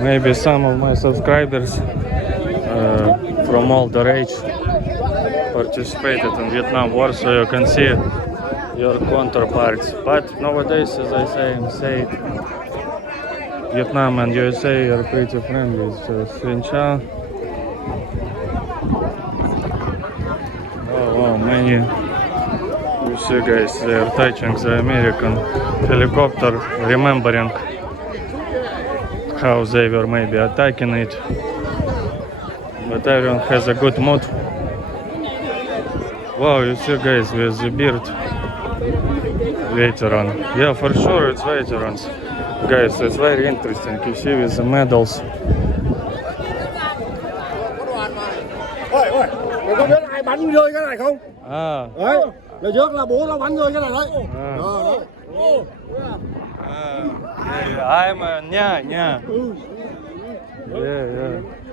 Maybe some of my subscribers from older age participated in Vietnam War, so you can see your counterparts. But nowadays, as I say, Vietnam and USA are pretty friendly. So, xin chào. Oh, many. You see, guys, they are touching the American helicopter, remembering how they were maybe attacking it. But everyone has a good mood. Wow, you see, guys, with the beard. Veteran. Yeah, for sure, it's veterans. Guys, it's very interesting. You see with the medals. Mày có biết ai bắn rơi cái này không? Đấy, lần trước là bố nó bắn rơi cái này đấy. I'm nha. Yeah.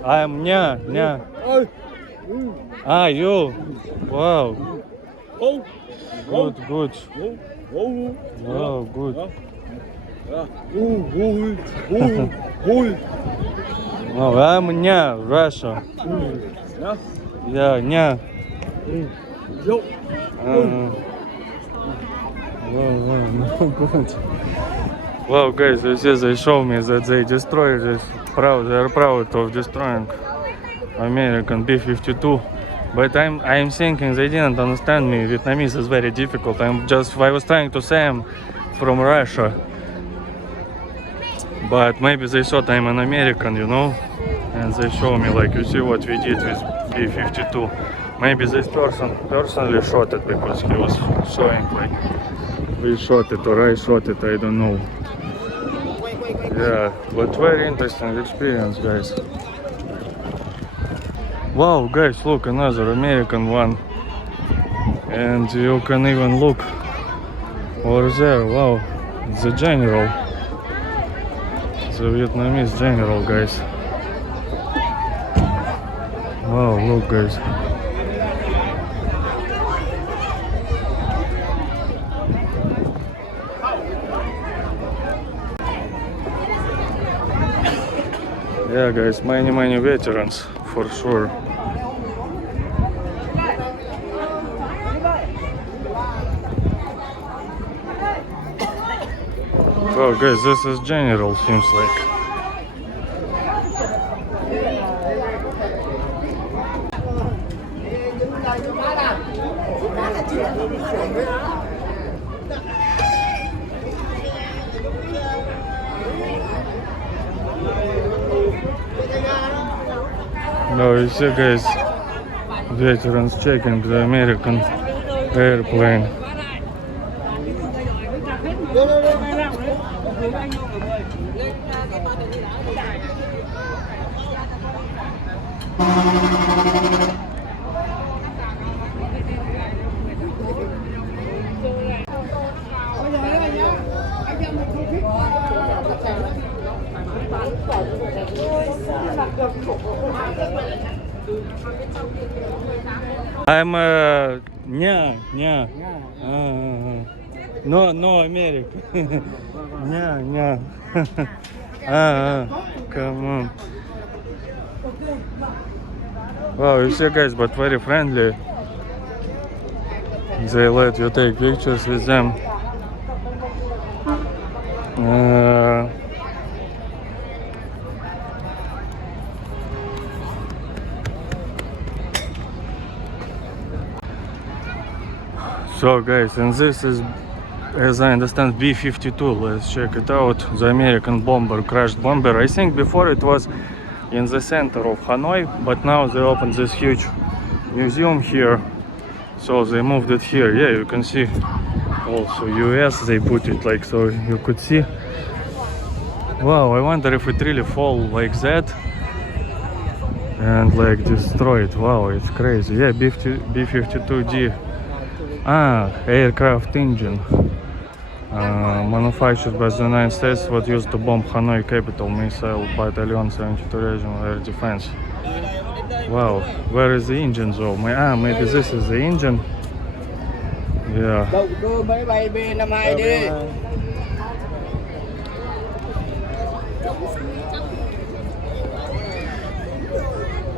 I'm nha. You. Wow. Good. Wow, good. Oh, I'm nha, Russia. Yeah, nha. Wow, guys, you see, they show me that they destroyed this. They are proud of destroying American B-52. But I'm thinking they didn't understand me. Vietnamese is very difficult. I was trying to say I'm from Russia. But maybe they thought I'm an American, you know? And they show me, like, you see what we did with B-52. Maybe this person personally shot it because he was showing, like, we shot it or I shot it, I don't know. Yeah, but very interesting experience, guys. Wow, guys, look, another American one. And you can even look over there. Wow, the general. The Vietnamese general, guys. Wow, look, guys. Yeah, guys, many veterans, for sure. Oh, guys, this is general, seems like. No, you see, guys, veterans checking the American airplane. I'm nha. No America. Nha. Come on. Wow, you see, guys, but very friendly. They let you take pictures with them. So, guys, and this is, as I understand, B-52. Let's check it out. The American bomber, crashed bomber. I think before it was in the center of Hanoi, but now they opened this huge museum here, so they moved it here. Yeah, you can see also US, they put it like so you could see. Wow, I wonder if it really fall like that and like destroy it. Wow, it's crazy. Yeah, B-52D. Aircraft engine. Manufactured by the United States, what used to bomb Hanoi capital, missile battalion 72 regional air defense. Wow, where is the engine though? Maybe this is the engine. Yeah.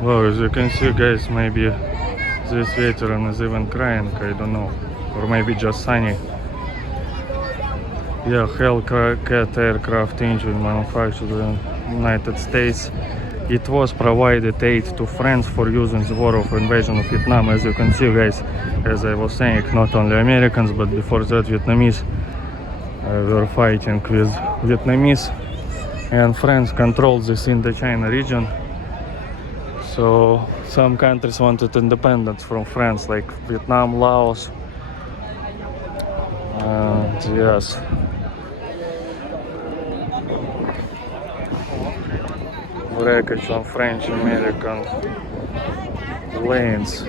Well, as you can see, guys, maybe this veteran is even crying, I don't know. Or maybe just sunny. Yeah, Hellcat aircraft engine manufactured in the United States. It was provided aid to France for use in the war of invasion of Vietnam. As you can see, guys, as I was saying, not only Americans, but before that Vietnamese were fighting with Vietnamese. And France controlled this Indochina region. So some countries wanted independence from France, like Vietnam, Laos. And yes. Wreckage on French-American planes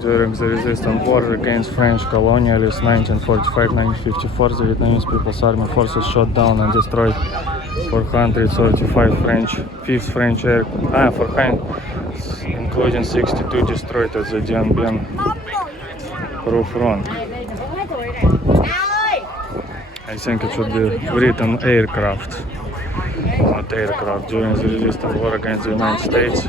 during the resistance war against French colonialists 1945-1954. The Vietnamese People's Army forces shot down and destroyed 435 5th French aircraft, including 62 destroyed at the Dien Bien Phu front. I think it should be written aircraft. Not aircraft. During the resistance war against the United States,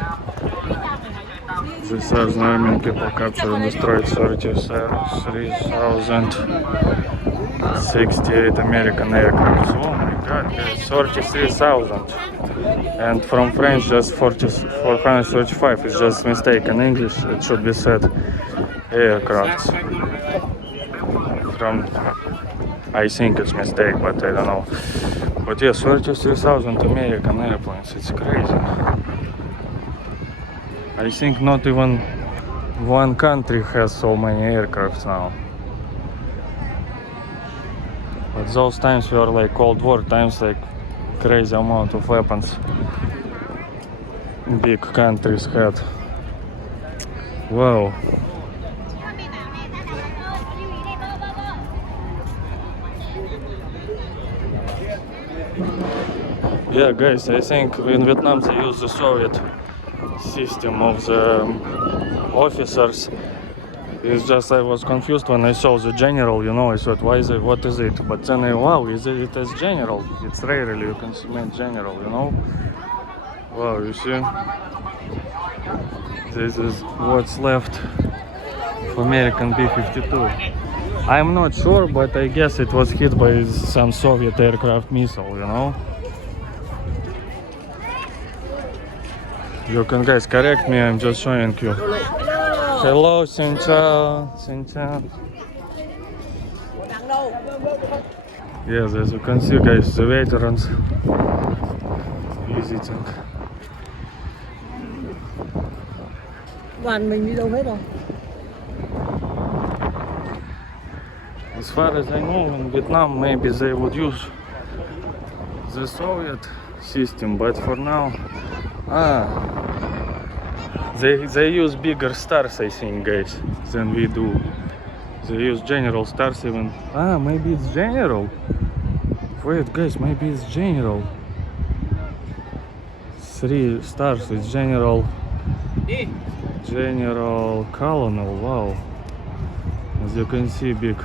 the Southern Army people captured and destroyed 33,068 American aircraft. Oh my god, guys, 33,000. And from French, just 435. It's just a mistake. In English, it should be said aircrafts. From, I think it's mistake, but I don't know. But yes, 33,000 American airplanes, it's crazy. I think not even one country has so many aircrafts now. But those times were like Cold War times, like crazy amount of weapons big countries had. Wow. Yeah, guys, I think in Vietnam they use the Soviet system of the officers. It's just I was confused when I saw the general, you know, I thought, what is it? But then wow, it is general. It's rarely you can see general, you know. Wow, you see? This is what's left of American B-52. I'm not sure, but I guess it was hit by some Soviet aircraft missile, you know. You can, guys, correct me, I'm just showing you. Hello, xin chào. Yes, as you can see, guys, the veterans visiting. Mình đi đâu hết rồi? As far as I know, in Vietnam, maybe they would use the Soviet system, but for now, they use bigger stars, I think, guys, than we do. They use general stars even. Maybe it's general. Wait, guys, maybe it's general. 3 stars, it's general. General colonel, wow. As you can see, big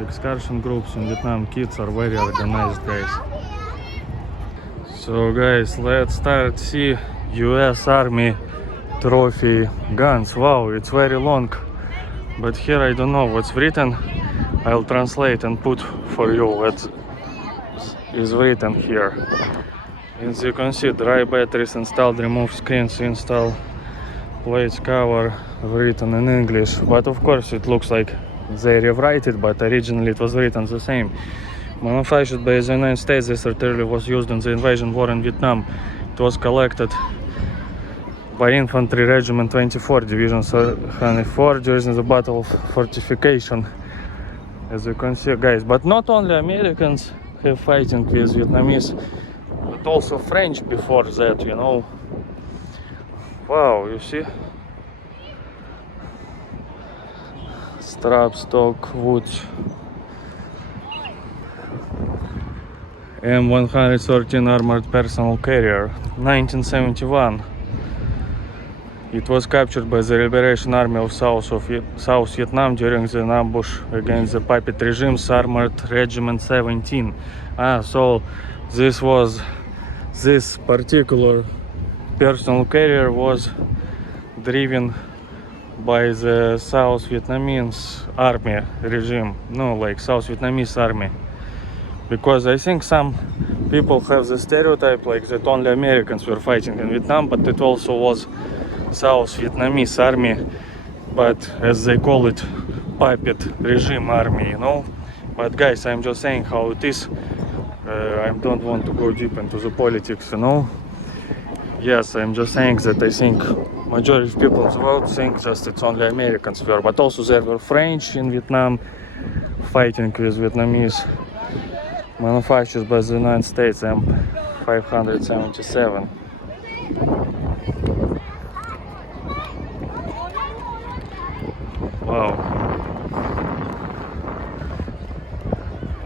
excursion groups in Vietnam. Kids are very organized, guys. So, guys, let's start see US Army trophy guns. Wow, it's very long, but here I don't know what's written. I'll translate and put for you what is written here. As you can see, dry batteries installed, remove screens, install plates, cover, written in English, but of course it looks like they rewrite it, but originally it was written the same. Manufactured by the United States, this artillery was used in the invasion war in Vietnam. It was collected by Infantry Regiment 24, Division Hanoi 4 during the Battle of Fortification. As you can see, guys, but not only Americans have fighting with Vietnamese, but also French before that, you know. Wow, you see? Strap, stock, wood. M113 armored personnel carrier, 1971. It was captured by the Liberation Army of South Vietnam during the ambush against the puppet regime's armored regiment 17. So this was this particular personal carrier was driven by the South Vietnamese army regime, no, like South Vietnamese army, because I think some people have the stereotype like that only Americans were fighting in Vietnam, but it also was South Vietnamese army, but as they call it, puppet regime army, you know. But guys, I'm just saying how it is. I don't want to go deep into the politics, you know. Yes, I'm just saying that I think majority of people in the world think just it's only Americans were, but also there were French in Vietnam fighting with Vietnamese, manufactured by the United States M577. Wow.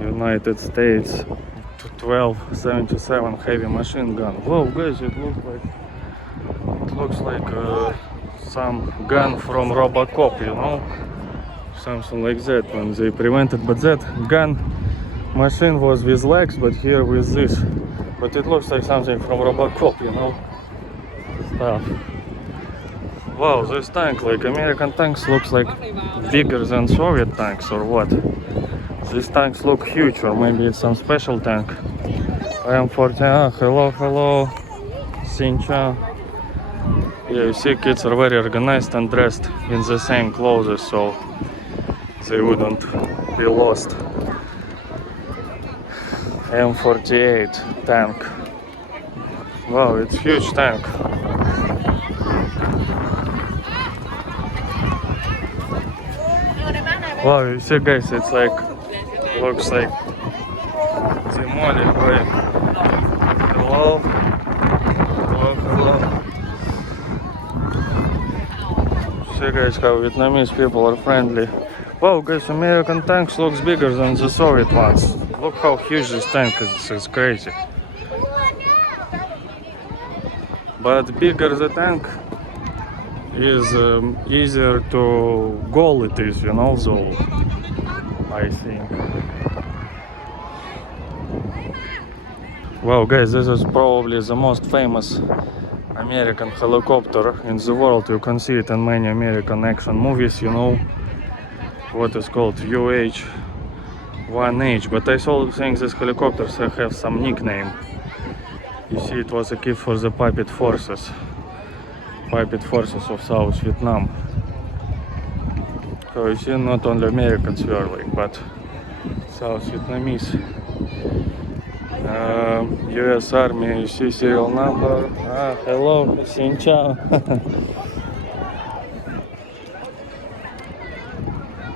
United States 1277 heavy machine gun. Whoa, guys, it looks like some gun from Robocop, you know, something like that when they prevented. But that gun machine was with legs, but here with this. But it looks like something from Robocop, you know, stuff. Wow, this tank, like American tanks, looks like bigger than Soviet tanks or what? These tanks look huge, or maybe it's some special tank. M40, hello, Sincha. Yeah, you see, kids are very organized and dressed in the same clothes, so they wouldn't be lost. M48 tank. Wow, it's huge tank. Wow, you see, guys, it's like, looks like Demoli going. Hello. See, guys, how Vietnamese people are friendly. Wow, guys, American tanks looks bigger than the Soviet ones. Look how huge this tank is, it's crazy. But bigger the tank is easier to goal it is, you know, so I think. Wow, guys, this is probably the most famous American helicopter in the world. You can see it in many American action movies, you know, what is called UH-1H, but I also think these helicopters have some nickname. You see, it was a gift for the puppet forces of South Vietnam. So you see, not only Americans were like, but South Vietnamese. US Army, you see serial number. Hello, Xin Chao.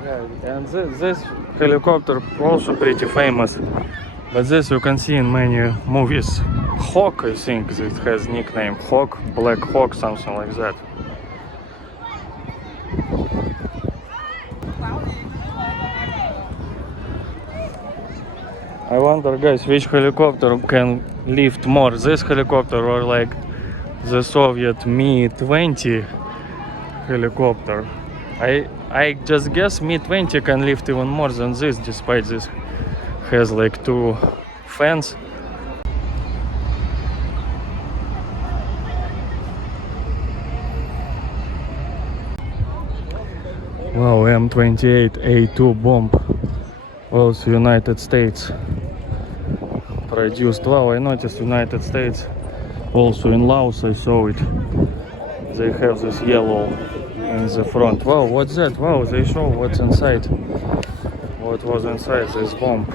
Yeah, and this helicopter also pretty famous, but this you can see in many movies. Hawk, I think it has nickname Hawk, Black Hawk, something like that. I wonder, guys, which helicopter can lift more, this helicopter or like the Soviet Mi-20 helicopter. I just guess Mi-20 can lift even more than this, despite this has like two fans. Wow, M28A2 bomb, also United States produced. Wow, I noticed United States also in Laos, I saw it. They have this yellow in the front. Wow, what's that? Wow, they show what's inside. What was inside this bomb?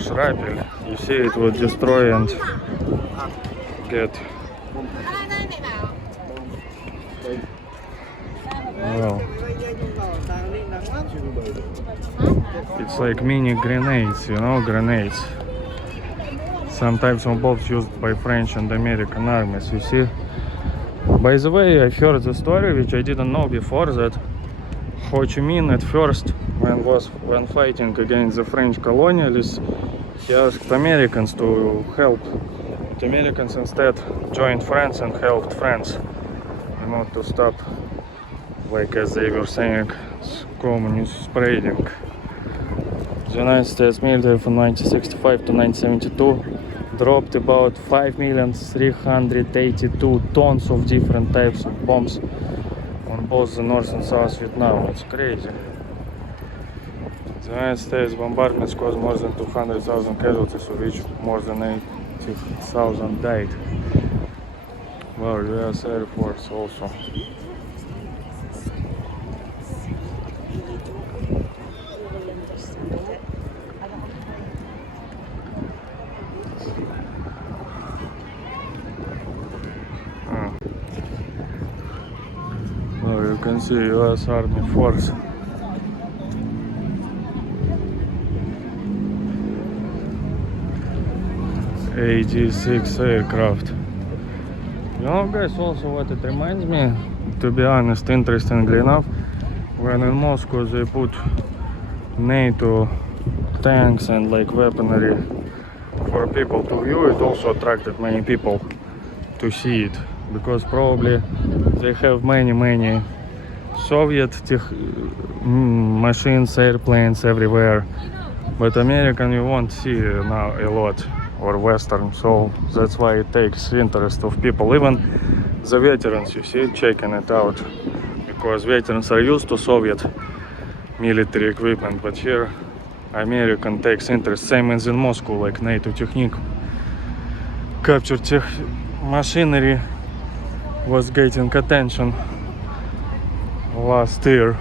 Shrapnel. You see, it would destroy and get. Wow. It's like mini grenades, you know, grenades. Some types of bombs used by French and American armies, you see. By the way, I've heard the story, which I didn't know before, that Ho Chi Minh at first, when fighting against the French colonialists, he asked Americans to help. The Americans instead joined France and helped France in order to stop, like as they were saying, communist spreading. The United States military from 1965 to 1972 dropped about 5,382 tons of different types of bombs on both the North and South Vietnam. It's crazy. The United States bombardments caused more than 200,000 casualties, of which more than 80,000 died. Well, US Air Force also. Well, you can see US Army Force. AG-6 aircraft. You know, guys, also what it reminds me, to be honest, interestingly enough, when in Moscow they put NATO tanks and like weaponry for people to view, it also attracted many people to see it, because probably they have many Soviet machines, airplanes everywhere, but American you won't see now a lot, or Western, so that's why it takes interest of people. Even the veterans, you see, checking it out, because veterans are used to Soviet military equipment, but here American takes interest. Same as in Moscow, like NATO technique, captured machinery was getting attention last year.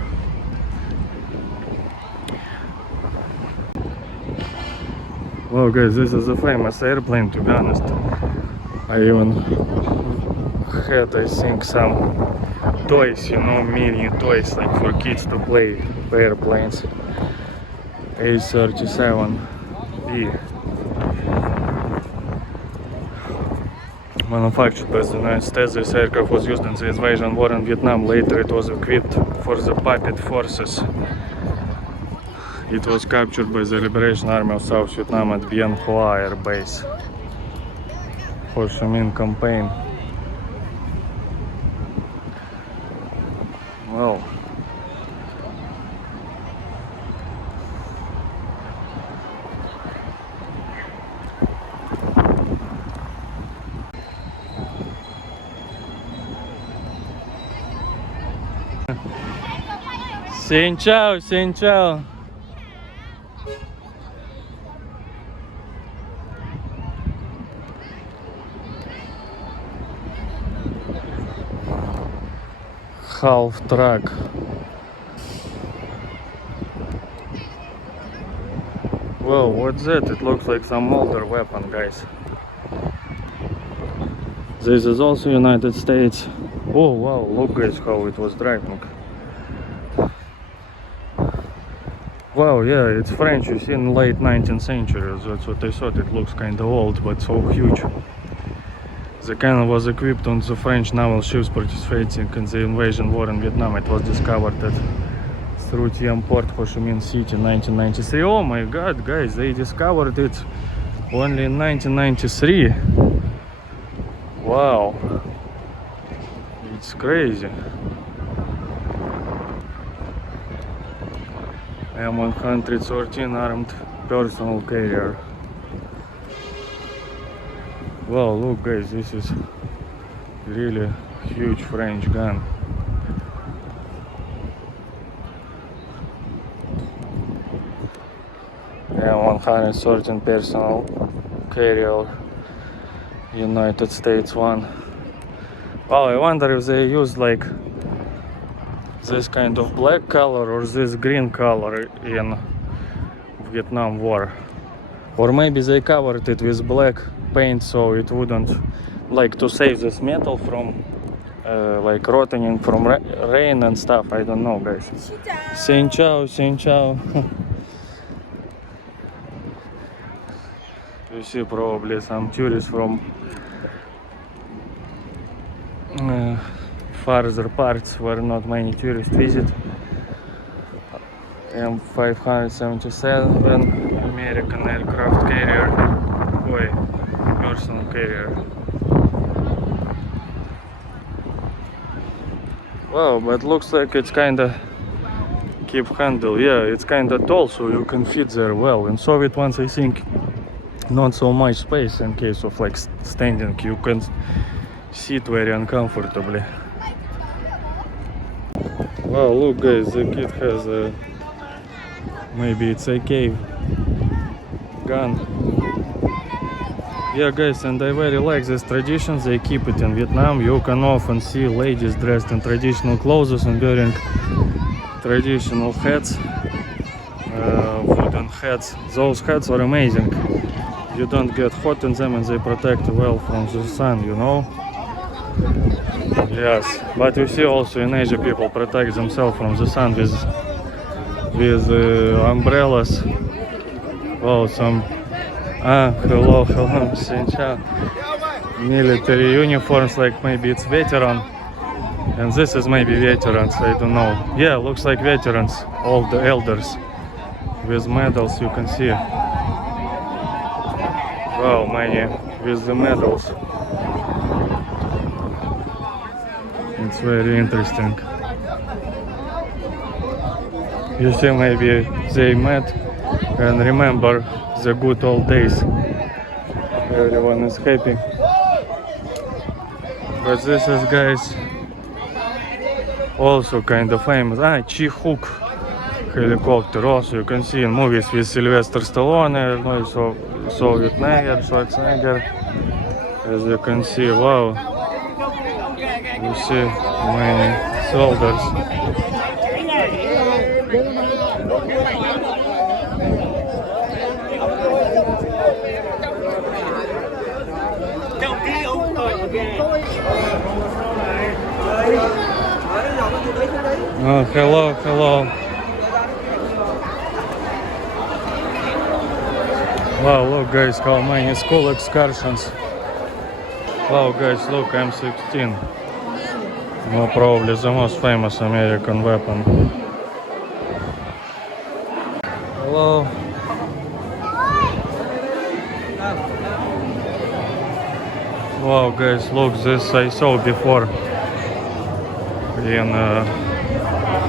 Well, guys, this is a famous airplane, to be honest. I even had, I think, some toys, you know, mini toys, like for kids to play with airplanes. A-37B. Manufactured by the United States, this aircraft was used in the invasion war in Vietnam. Later it was equipped for the puppet forces. It was captured by the Liberation Army of South Vietnam at Bien Hoa Air Base. Ho Chi Minh campaign. Well, xin chào, xin chào. Half track. Whoa, what's that? It looks like some older weapon, guys. This is also United States. Oh wow, look guys how it was driving. Wow, yeah, it's French, you see, in late 19th century. That's what I thought. It looks kind of old, but so huge. The cannon was equipped on the French naval ships participating in the invasion war in Vietnam. It was discovered at Through Tien Port, Ho Chi Minh City, 1993. Oh my god, guys, they discovered it only in 1993. Wow, it's crazy. M113 armed personal carrier. Wow, look guys, this is really huge French gun. M113 personal carrier, United States one. Wow, I wonder if they used like this kind of black color or this green color in Vietnam War. Or maybe they covered it with black paint so it wouldn't, like, to save this metal from like rotting from rain and stuff. I don't know, guys. Xin chào, xin chào. You see probably some tourists from farther parts where not many tourists visit. M577 American aircraft carrier. Oi, personal carrier. Wow, but looks like it's kinda keep handle. Yeah, it's kinda tall, so you can fit there well. In Soviet ones, I think not so much space in case of like standing. You can sit very uncomfortably. Wow, look guys, the kid has a, maybe it's a cave gun. Yeah guys, and I very like this tradition, they keep it in Vietnam. You can often see ladies dressed in traditional clothes and wearing traditional hats, wooden hats. Those hats are amazing. You don't get hot in them and they protect well from the sun, you know. Yes, but you see also in Asia people protect themselves from the sun with umbrellas. Well, some hello, xin chào. Military uniforms, like maybe it's veteran, and this is maybe veterans, I don't know. Yeah, looks like veterans, all the elders with medals, you can see. Wow, many with the medals. It's very interesting. You see, maybe they met and remember the good old days. Everyone is happy. But this is, guys, also kind of famous. Chi-Hook helicopter. Also you can see in movies with Sylvester Stallone, also Schwarzenegger. As you can see, wow. You see many soldiers. Oh, hello, hello. Wow, look guys, how many school excursions. Wow guys, look, M16. Well, probably the most famous American weapon. Hello. Wow guys, look, this I saw before in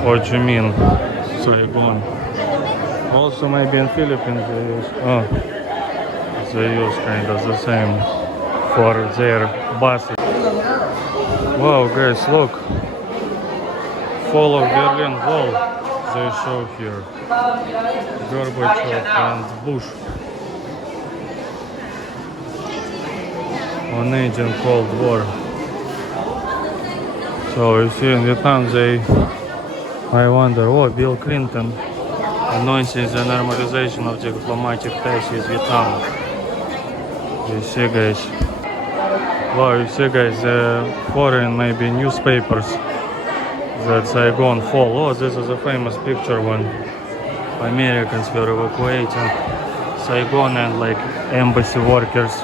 Ho Chi Minh, Saigon. Also maybe in Philippines they use kind of the same for their buses. Wow guys, look, fall of Berlin Wall they show here. Gorbachev and Bush on Asian Cold War. So you see in Vietnam I wonder, Bill Clinton announces the normalization of diplomatic ties with Vietnam. You see guys. Wow, you see guys, foreign maybe newspapers that Saigon fall. Oh, this is a famous picture when Americans were evacuating Saigon and like embassy workers.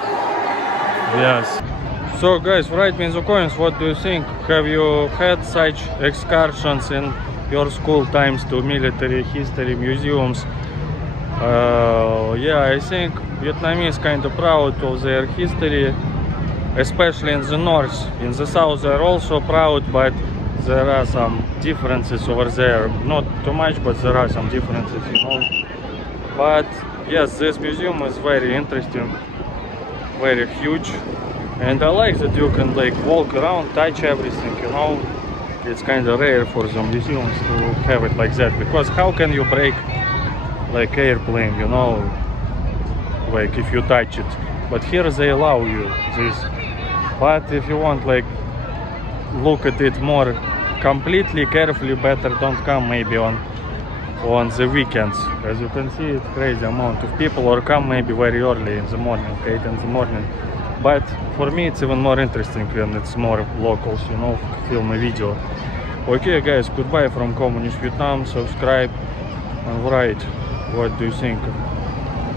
Yes. So guys, write me in the comments, what do you think? Have you had such excursions in your school times to military history museums? Yeah, I think Vietnamese kind of proud of their history, especially in the north. In the south they are also proud, but there are some differences over there. Not too much, but there are some differences, you know. But yes, this museum is very interesting, very huge, and I like that you can like walk around, touch everything, you know. It's kind of rare for the museums to have it like that, because how can you break like airplane, you know, like if you touch it? But here they allow you this. But if you want like look at it more completely carefully, better don't come maybe on the weekends. As you can see, it's crazy amount of people, or come maybe very early in the morning, 8 in the morning. But for me it's even more interesting when it's more locals, you know, film a video. Okay guys, goodbye from Communist Vietnam. Subscribe and write what do you think.